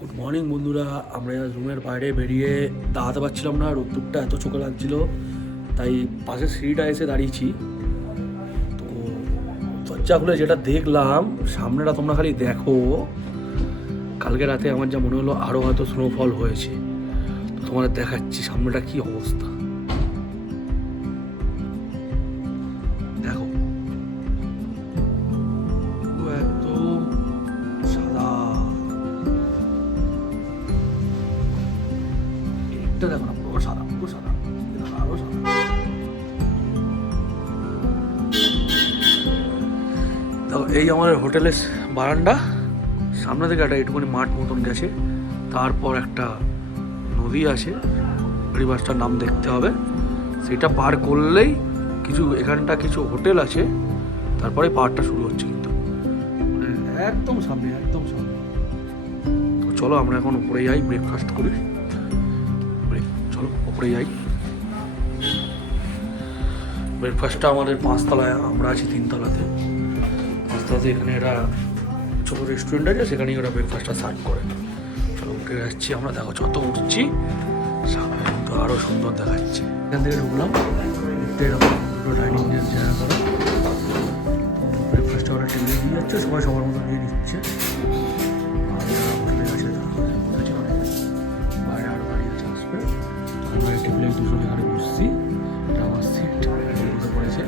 Good morning বন্ধুরা। আমরা রুমের বাইরে বেরিয়ে দাঁড়াতে পারছিলাম না, রোদ্দুরটা এত চোখে লাগছিল, তাই পাশের সিঁড়িটা এসে দাঁড়িয়েছি। তো দরজা খুলে যেটা দেখলাম, সামনেটা তোমরা খালি দেখো। কালকে রাতে আমার যা মনে হলো আরও হয়তো স্নোফল হয়েছে, তো তোমাদের দেখাচ্ছি সামনেটা কি অবস্থা। দেখো পুরো একদম সাদা। এটা দেখো না, পুরো সাদা, পুরো সাদা, আরো সাদা। দেখো এই আমাদের হোটেলের বারান্দা, সামনে থেকে একটা একটুখানি মাঠ মতন গেছে, তারপর একটা নদী আছে, রিভারটার নাম দেখতে হবে। সেটা পার করলেই এখানটা কিছু হোটেল আছে, তারপরে পাহাড়টা শুরু হচ্ছে। কিন্তু একদম সামনে, একদম সামনে। তো চলো আমরা এখন উপরে যাই, ব্রেকফাস্ট করি। চলো উপরে যাই। ব্রেকফাস্টটা আমাদের 5 তলায়, আমরা আছি 3 তলাতে। 5 তলাতে এখানে একটা ছোটো রেস্টুরেন্ট আছে, সেখানেই ওরা ব্রেকফাস্টটা সার্ভ করে। চলো উঠে যাচ্ছি আমরা। দেখো যত উঠছি সামনে কিন্তু আরও সুন্দর দেখাচ্ছে। এখান থেকে ঢুকলাম, এরকম পুরো ডাইনিংয়ের জায়গা করে ব্রেকফাস্টটা ওরা টেবিলে দিয়ে যাচ্ছে, সবাই সবার মতো নিয়ে নিচ্ছে। আর যারা হোটেলে আছে বাইরে আরও গাড়ি আছে, আসবে। আমরা টেবিলে দুজন এখানে বসছি, এটা আমার সিট বসে পড়েছে।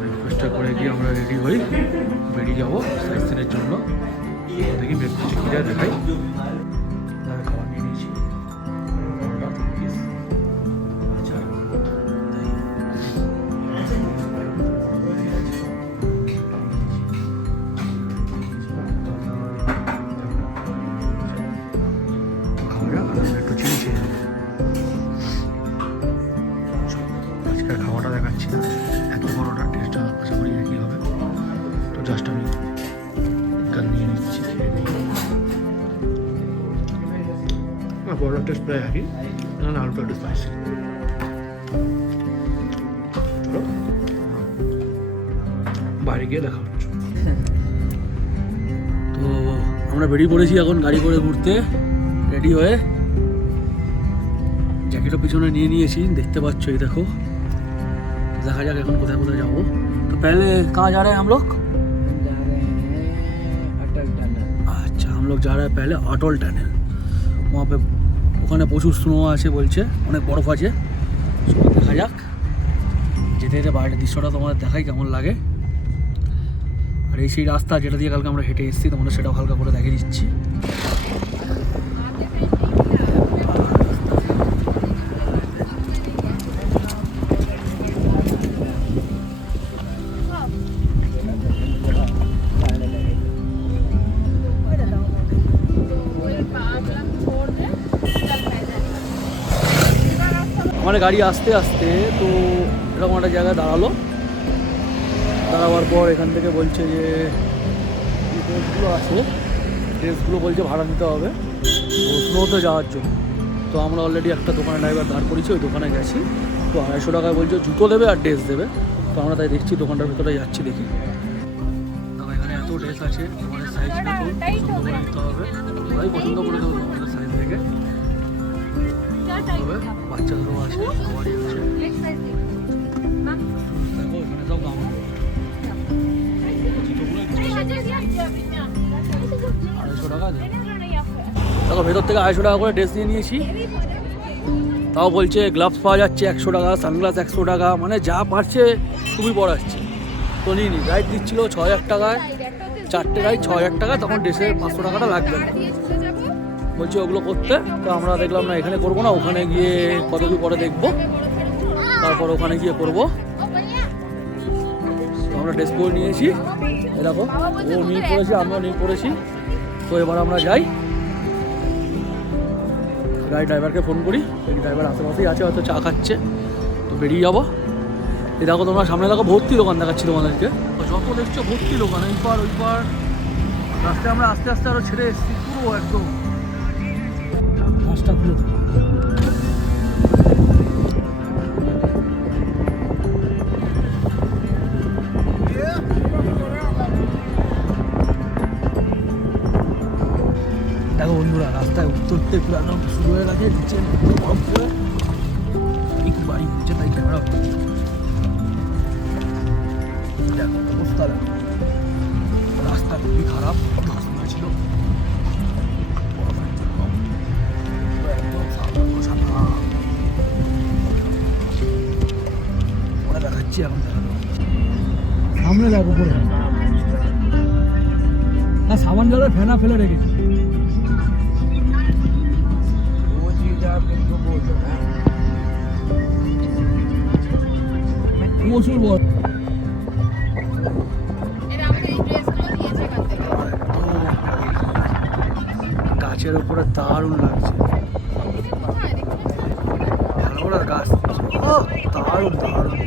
ব্রেকফাস্টটা করে গিয়ে আমরা রেডি হই, বেরিয়ে যাবো সাইট সিনের জন্য। দেখি ব্রেকফাস্ট কী দেখাই। খাবার নিয়ে নিয়েছি, একটু চিনি খেয়ে নেবো। আজকের খাওয়াটা দেখাচ্ছি না, এত বড়টা টেস্টটা আশা করি একই হবে। তো জাস্ট আমি কাল নিয়ে নিচ্ছি, খেয়ে নিই। বড়টার টেস্ট প্রায় একই, এখানে আলুটা একটু স্পাইসি। চলো বাইরে গিয়ে দেখা হচ্ছে। তো আমরা বেরিয়ে পড়েছি এখন গাড়ি করে ঘুরতে, রেডি হয়ে। জ্যাকেটও পিছনে নিয়ে নিয়েছি, দেখতে পাচ্ছ। এই দেখো, দেখা যাক এখন কোথায় কোথায় যাবো। তো पहले कहाँ जा रहे हैं हम लोग? जा रहे हैं अटल टनल। अच्छा, हम लोग जा रहे हैं पहले अटल टनल। वहाँ पे ওখানে প্রচুর স্নো আছে বলছে, অনেক বরফ আছে। দেখা যাক, যেতে যেতে বাইরের দৃশ্যটা তোমাদের দেখাই কেমন লাগে। আর এই সেই রাস্তা যেটা দিয়ে কালকে আমরা হেঁটে এসেছি, তোমাদের সেটাও হালকা করে দেখিয়ে দিচ্ছি। আমার গাড়ি আস্তে আস্তে তো এরকম একটা জায়গায় দাঁড়ালো। দাঁড়াবার পর এখান থেকে বলছে যে ড্রেসগুলো আছে, ড্রেসগুলো বলছে ভাড়া নিতে হবে তো স্নোতে যাওয়ার জন্য। তো আমরা অলরেডি একটা দোকানে ড্রাইভার দাঁড় করেছি, ওই দোকানে গেছি। তো 250 টাকায় বলছে জুতো দেবে আর ড্রেস দেবে। তো আমরা তাই দেখছি, দোকানটার ভিতরে যাচ্ছি, দেখি। তবে এখানে এত ড্রেস আছে, তোমাদের সাইজ মতো পছন্দ করে নিতে হবে। ওরাই পছন্দ করে দেবো তোমাদের সাইজ থেকে। তবে বাচ্চাদেরও আছে, সবারই আছে। দেখো এখানে সব দাম 250 টাকা। দেখো ভেতর থেকে 250 টাকা করে ড্রেস নিয়ে নিয়েছি। তাও বলছে গ্লাভস পাওয়া যাচ্ছে 100 টাকা, সানগ্লাস 100 টাকা, মানে যা পারছে খুবই পড়াচ্ছে। তো নিয়ে নিই, রাইড দিচ্ছিল 6000 টাকায়, 4টে রাইড 6000 টাকা। তখন ড্রেসের 500 টাকাটা লাগবে না বলছি ওগুলো করতে। তো আমরা দেখলাম না, এখানে করবো না, ওখানে গিয়ে কতদিন পরে দেখবো, তারপর ওখানে গিয়ে করবো। তো আমরা ড্রেস পরে নিয়েছি, এরকম ও নীল পরেছি, আমিও নীল পরেছি। তো এবার আমরা যাই, গাড়ি ড্রাইভারকে ফোন করি। ড্রাইভার আশেপাশেই আছে, হয়তো চা খাচ্ছে। তো বেরিয়ে যাবো। এই দেখো তোমরা সামনে দেখো ভর্তি দোকান দেখাচ্ছি তোমাদেরকে। যত দেখছো ভর্তি দোকান, এই পার ওই পার। রাস্তায় আমরা আস্তে আস্তে আরও ছেড়ে এসেছি, পুরো একদম রাস্তা খুলে। দেখো বন্ধুরা রাস্তায় উত্তরতে পুরো একদম শুরু হয়ে গেছে নিচে বরফ পড়ে বাড়ি নিচে তাই ক্যামেরা হচ্ছে দেখো অবস্থা দেখো রাস্তা খুবই খারাপ ধস ছিল একদম পরে দেখাচ্ছি এখন সামনে দেখো পরে না সামান জলের ফেনা ফেলে রেখেছি वो चीज आप इनको बोल दो ना প্রচুর বড় গাছের উপরে দারুণ লাগছে ভালো করে গাছ দারুণ দারুণ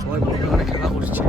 সবাই বন্ধুরা খেলা করছে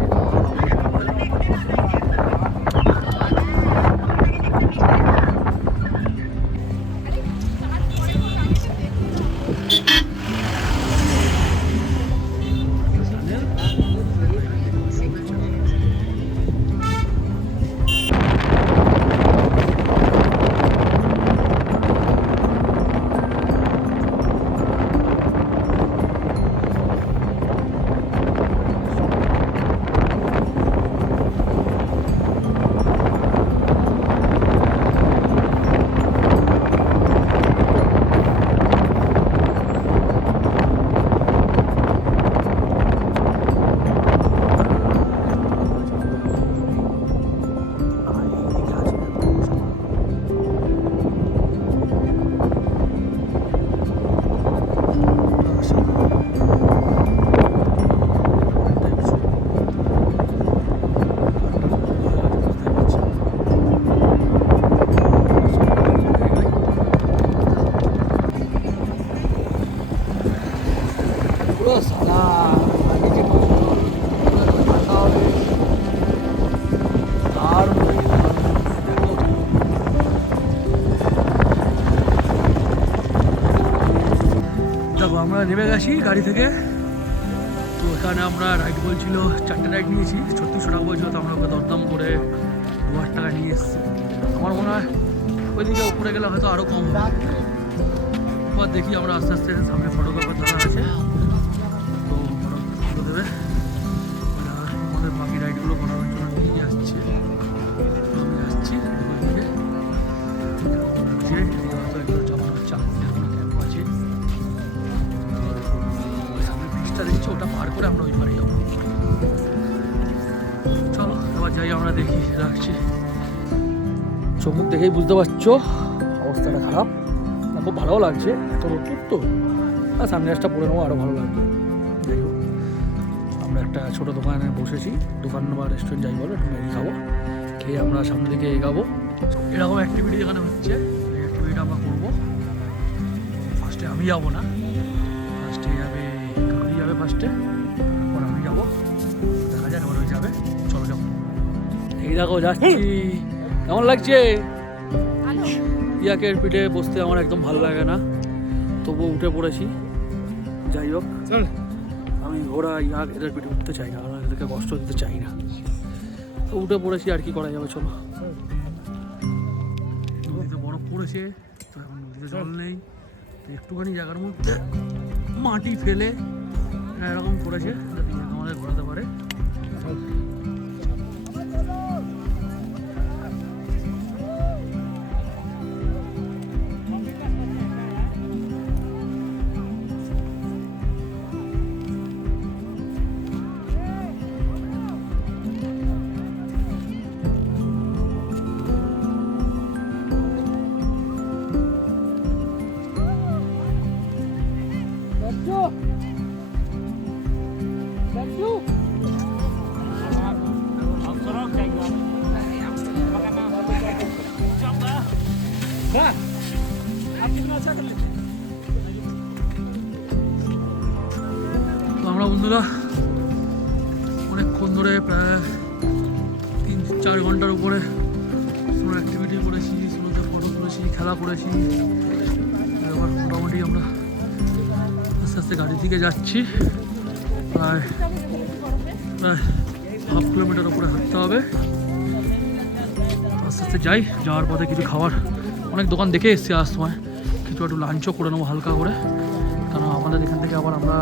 দেখো আমরা নেমে গেছি গাড়ি থেকে তো এখানে আমরা রাইড বলছিল 4টে রাইড নিয়েছি 3600 টাকা বলছিল তো আমরা ওকে দরদাম করে 2000 টাকা নিয়ে এসেছি আমার মনে হয় ওইদিকে উপরে গেলে হয়তো আরও কম হবে এবার দেখি আমরা আস্তে আস্তে সামনে ফটোগ্রাফার দাঁড়া আছে তো ফটো দেবে আমাদের বাকি রাইডগুলো করার জন্য নিয়ে আসছে তো আমি আসছি দিচ্ছে ওটা পার করে আমরা ওই পারে যাবো চলো এবার যাই আমরা দেখি রাখছি চোখ দেখেই বুঝতে পারছো অবস্থাটা খারাপ খুব ভালোও লাগছে এত রোদ্দুর তো আর সানগ্লাসটা পরে নেবো আরও ভালো লাগবে যাই হোক আমরা একটা ছোটো দোকানে বসেছি দোকান বা রেস্টুরেন্ট যাই বলো একটু ম্যাগি খাবো খেয়ে আমরা সামনের দিকে এগাবো এরকম অ্যাক্টিভিটি এখানে হচ্ছে এই অ্যাক্টিভিটিটা আমরা করবো ফার্স্টে আমি যাবো না ফার্স্টে যাবে ফার্স্টে তারপর আমি যাবো দেখা যায় এবার ওই যাবে চলো যাবো এই দেখো যাচ্ছি কেমন লাগছে ইয়াকের পিঠে বসতে আমার একদম ভালো লাগে না তবুও উঠে পড়েছি যাই হোক আমি ঘোড়া ইয়াক এদের পিঠে উঠতে চাই না কারণ এদেরকে কষ্ট দিতে চাই না তো উঠে পড়েছি আর কি করা যাবে চলো নদীতে বরফ পড়েছে তো এখন নদীতে জল নেই একটুখানি জায়গার মধ্যে মাটি ফেলে এরকম করেছে আমাদের ঘোরাতে পারে তো আমরা বন্ধুরা অনেকক্ষণ ধরে প্রায় 3-4 ঘন্টার উপরে স্নো অ্যাক্টিভিটি করেছি স্নোতে ফটো তুলেছি খেলা করেছি এবার মোটামুটি আমরা আস্তে আস্তে গাড়ি থেকে যাচ্ছি প্রায় 1/2 কিলোমিটার উপরে হাঁটতে হবে আস্তে আস্তে যাই যাওয়ার পথে কিছু খাবার অনেক দোকান দেখে এসেছি আসার সময়, কিছু একটু লাঞ্চও করে নেবো হালকা করে, কারণ আমাদের এখান থেকে আবার আমরা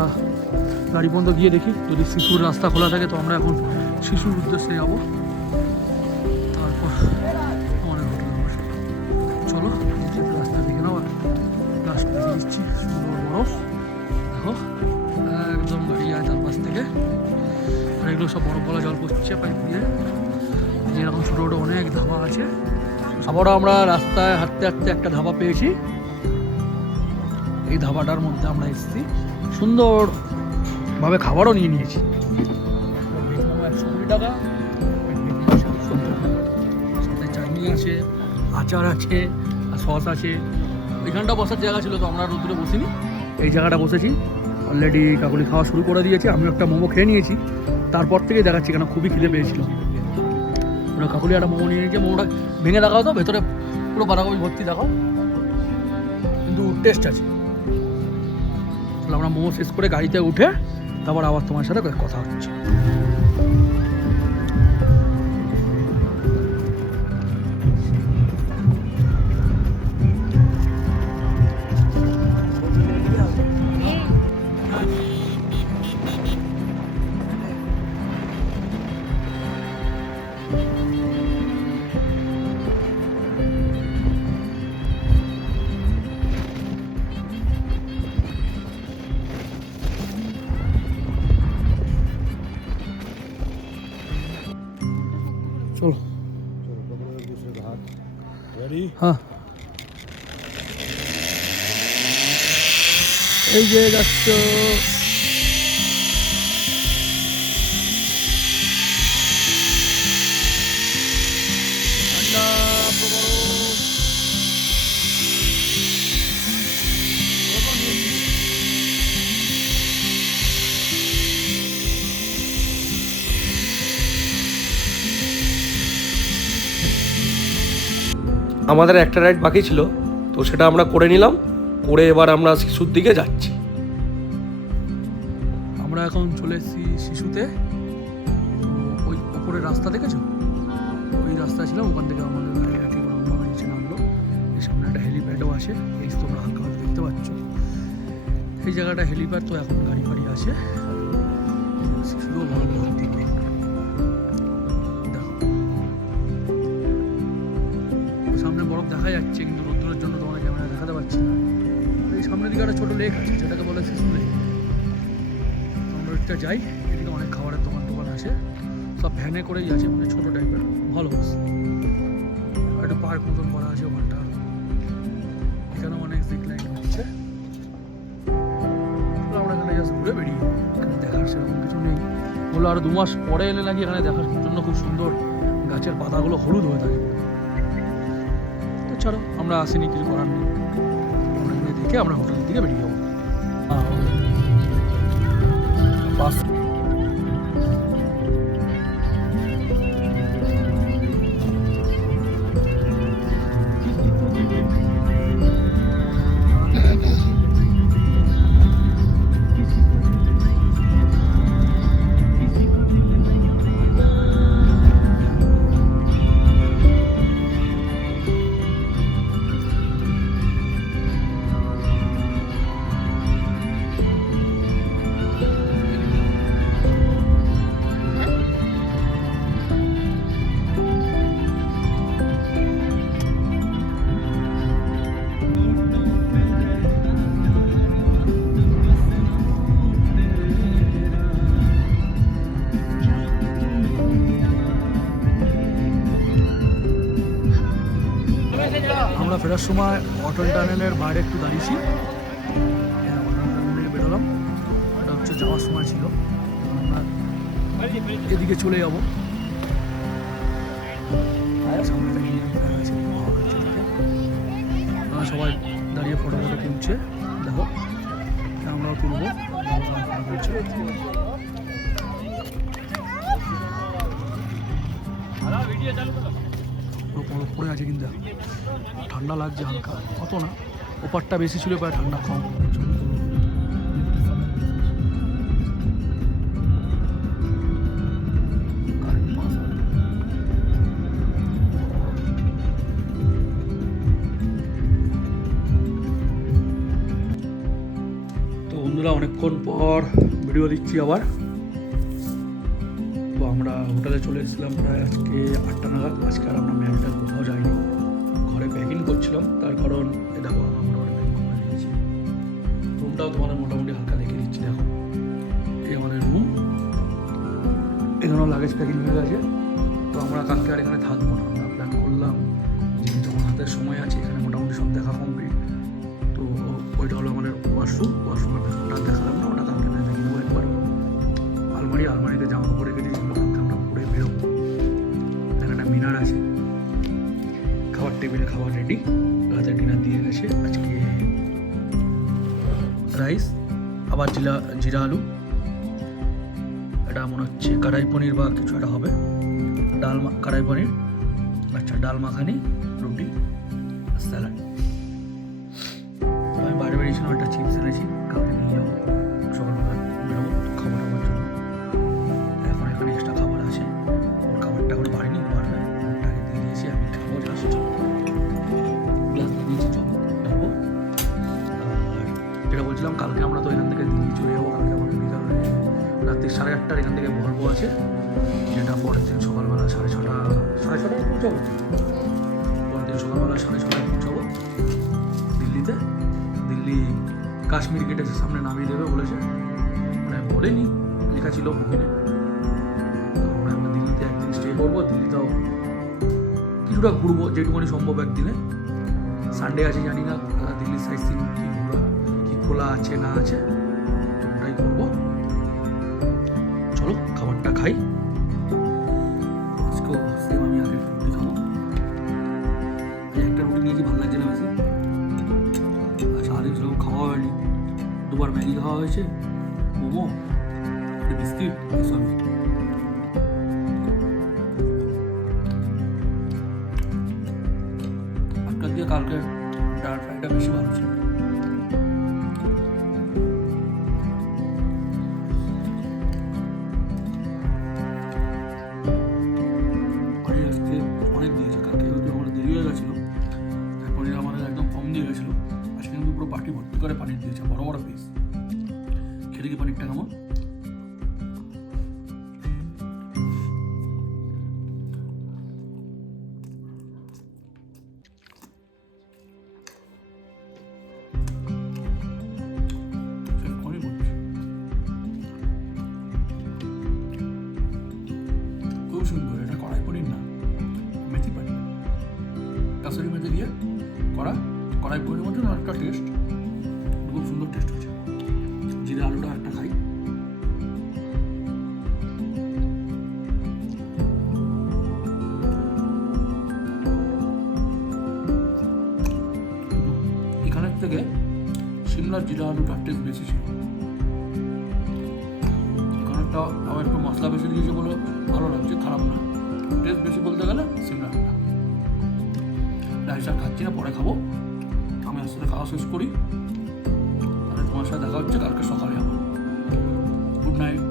গাড়ি পর্যন্ত গিয়ে দেখি যদি শিশুর রাস্তা খোলা থাকে, তো আমরা এখন শিশুর উদ্দেশ্যে যাবো, তারপর আমাদের হোটেলে বসে। চলো রাস্তা দেখে নাও, লাস্ট দিচ্ছি সুন্দর বরফ দেখো, একদম গাড়ি যায় তার পাশ থেকে, আর এগুলো সব বরফ গলা জল পড়ছে পাইপ দিয়ে, যেরকম ছোটো ছোটো অনেক ধাবা আছে। আবারও আমরা রাস্তায় হাঁটতে হাঁটতে একটা ধাবা পেয়েছি, এই ধাবাটার মধ্যে আমরা এসেছি, সুন্দরভাবে খাবারও নিয়ে নিয়েছি। 120 টাকা, সাথে চাটনি আছে, আচার আছে, আর সস আছে। এখানটা বসার জায়গা ছিল, তো আমরা রোদ্দুরে বসিনি, এই জায়গাটা বসেছি। অলরেডি কাকুলি খাওয়া শুরু করে দিয়েছে, আমিও একটা মোমো খেয়ে নিয়েছি, তারপর থেকেই দেখাচ্ছি কেন খুবই খিদে পেয়েছিল। ওরা কাকুলি একটা মোমো নিয়ে নিয়েছে, মোমোটা ভেঙে দেখাও তো, ভেতরে পুরো বাঁধাকপি ভর্তি দেখাও, কিন্তু টেস্ট আছে। তাহলে আমরা মোমো শেষ করে গাড়িতে উঠে তারপর আবার তোমার সাথে কথা হচ্ছে। চলো হ্যাঁ, এই যে যাচ্ছ ঠান্ডা প্রবল। আমাদের একটা রাইড বাকি ছিল, তো সেটা আমরা করে নিলাম, করে এবার আমরা শিশুর দিকে যাচ্ছি। আমরা এখন চলে এসেছি শিশুতে, তো ওই ওপরের রাস্তা দেখেছো, ওই রাস্তা ছিলাম, ওখান থেকে আমাদের গাড়ি করে নিচে নামলো। এই সামনে একটা হেলিপ্যাডও আছে, এই তো তোমরা হালকা হয়তো দেখতে পাচ্ছ, এই জায়গাটা হেলিপ্যাড, তো এখন গাড়ি ফাড়ি আছে, শিশুও বড় ভর্তি করে দেখো। সামনে বরফ দেখা যাচ্ছে, কিন্তু রোদ্দুরের জন্য তোমাদের ক্যামেরা দেখাতে পারছি না। এই সামনের দিকে একটা ছোটো লেক আছে, যেটাকে বলে শিশু লেক। আমরা একটা যাই, এদিকে অনেক খাবারের দোকান আছে, সব ভ্যানে করেই আছে, মানে ছোটো টাইপের, ভালো একটু পার্ক মতন করা আছে ওখানটা, এখানেও অনেক জিপ লাইন হচ্ছে। আমরা এখানে জাস্ট ঘুরে বেরিয়ে, এখানে দেখার সেরকম কিছু নেই। বললো আরও 2 মাস পরে এলে নাকি এখানে দেখার জন্য খুব সুন্দর, গাছের পাতাগুলো হলুদ হয়ে থাকে। তো চলো, আমরা আসিনি, কিছু করার নেই, আমরা এখানে দেখে আমরা হোটেলের দিকে বেরিয়ে যাবো। বাস আমরা ফেরার সময় অটল টানেলের বাইরে একটু দাঁড়িয়েছি, অটল টানেলে বেরোলাম, এটা হচ্ছে যাওয়ার সময় ছিল। আমরা এদিকে চলে যাবো, সামনে আছে, সবাই দাঁড়িয়ে ফটো ফটো তুলছে, দেখো আমরাও তুলবো। বরফ পড়ে আছে, কিন্তু ঠান্ডা লাগছে হালকা, অত না, ওপারটা বেশি ছিল, প্রায় ঠান্ডা কম। বন্ধুরা, অনেকক্ষণ পর ভিডিও দিচ্ছি আবার। তো আমরা হোটেলে চলে এসেছিলাম প্রায় আজকে 8টা নাগাদ। আজকে আর আমরা ম্যামটা কোথাও যাইনি, ঘরে প্যাকিং করছিলাম। তার কারণ এ দেখো আমরা মোটামুটি প্যাকিং করে রেখেছি। রুমটাও তোমাদের মোটামুটি হালকা দেখে দিচ্ছি। দেখো এই আমাদের রুম, এখানেও লাগেজ প্যাকিং হয়ে গেছে। তো আমরা কালকে আর এখানে থাকবো না, আমরা প্ল্যান করলাম যে যখন হাতের সময় আছে এখানে মোটামুটি সব দেখা কমপ্লিট। তো ওইটা হলো আমাদের ওয়াশরুমের ভেতরটা দেখালাম না, ওটা কালকে দেখে নেবো একবার। আলমারিতে জামা কাপড় রেখে দিয়েছিল, কালকে আমরা পরে বেরোবো। এখানে একটা মিনার আছে, খাবার টেবিলে খাবার রেডি, রাতে ডিনার দিয়ে গেছে। আজকে রাইস, আবার জিরা আলু, এটা মনে হচ্ছে কড়াই পনির বা কিছু একটা হবে, কড়াই পনির, আচ্ছা ডাল মাখানি, রুটি, স্যালাড। আমি বাইরে বেরিয়েছিলাম, একটা চিপস এনেছি, কাউকে নিয়ে যাবো, সকালবেলা বেরোবো খাবার আমার জন্য। এখন এখানে এক্সট্রা খাবার আছে, ওর খাবারটা এখন বাড়িনি, বাড়বে, ওটাকে দিয়ে দিয়েছি, আমি খাবো জাস্ট গ্লাস দিয়ে দিয়েছি, চলো যাবো। আর যেটা বলছিলাম, কালকে আমরা তো এখান থেকে দিল্লি চলে যাবো। কালকে আমাদের বিকালে রাত্রি 8:30 এখান থেকে ভলভো আছে, যেটা পরের দিন সকালবেলা 6:30 পৌঁছাবো। পরের দিন সকালবেলা 6:30 পৌঁছাবো দিল্লিতে। দিল্লি কাশ্মীর গেটের সামনে নামিয়ে দেবে বলেছে, মানে বলেনি, লেখা ছিল বুকিংয়ে। আমরা দিল্লিতে একদিন স্টে করবো, দিল্লিতেও কিছুটা ঘুরবো যেটুকুনি সম্ভব একদিনে। সানডে আছে জানি না, দিল্লির সাইড সিন কি খোলা আছে না আছে, তো ওটাই করবো। চলো খাবারটা খাই। আজকেও সেম আমি আগে রুটি খাবো, একটা রুটি নিয়েছি, ভালো লাগছে না বেশি। আর সারাদিন সেরকম খাওয়া হয়নি, দুবার ম্যাগি খাওয়া হয়েছে, মোমো, একটা বিস্কিট, এসবই। আজকাল দিয়ে কালকে ডাল ফ্রাইটা বেশি ভালো ছিল। আজকে অনেক দিয়েছে, কালকে হয়তো আমার দেরি হয়ে গেছিলো, তারপরে আমাদের একদম কম দিয়ে গেছিলো। আজকে কিন্তু পুরো বাটি ভর্তি করে পানির দিয়েছে, বড় বড় পিস। খেতে কি পানিরটা কেমন? খুব সুন্দর, এটা কড়াই পনির না, মেথি পানির, কাসুরি মেথি দিয়ে কড়াই পনির মধ্যে একটা টেস্ট, খুব সুন্দর টেস্ট হয়েছে। জিরা আলুটা একটা খাই। এখানের থেকে সিমলার জিরা আলুটার টেস্ট বেশি ছিল। এখানেরটা আবার একটু মশলা বেশি দিয়েছে বলে ভালো লাগছে, খারাপ না। টেস্ট বেশি বলতে গেলে সিমলারটা। রাইস আর খাচ্ছি না, পরে খাবো। আমি আস্তে আস্তে খাওয়া শেষ করি, তাহলে তোমার সাথে দেখা হচ্ছে কালকে সকালে আবার। Good night.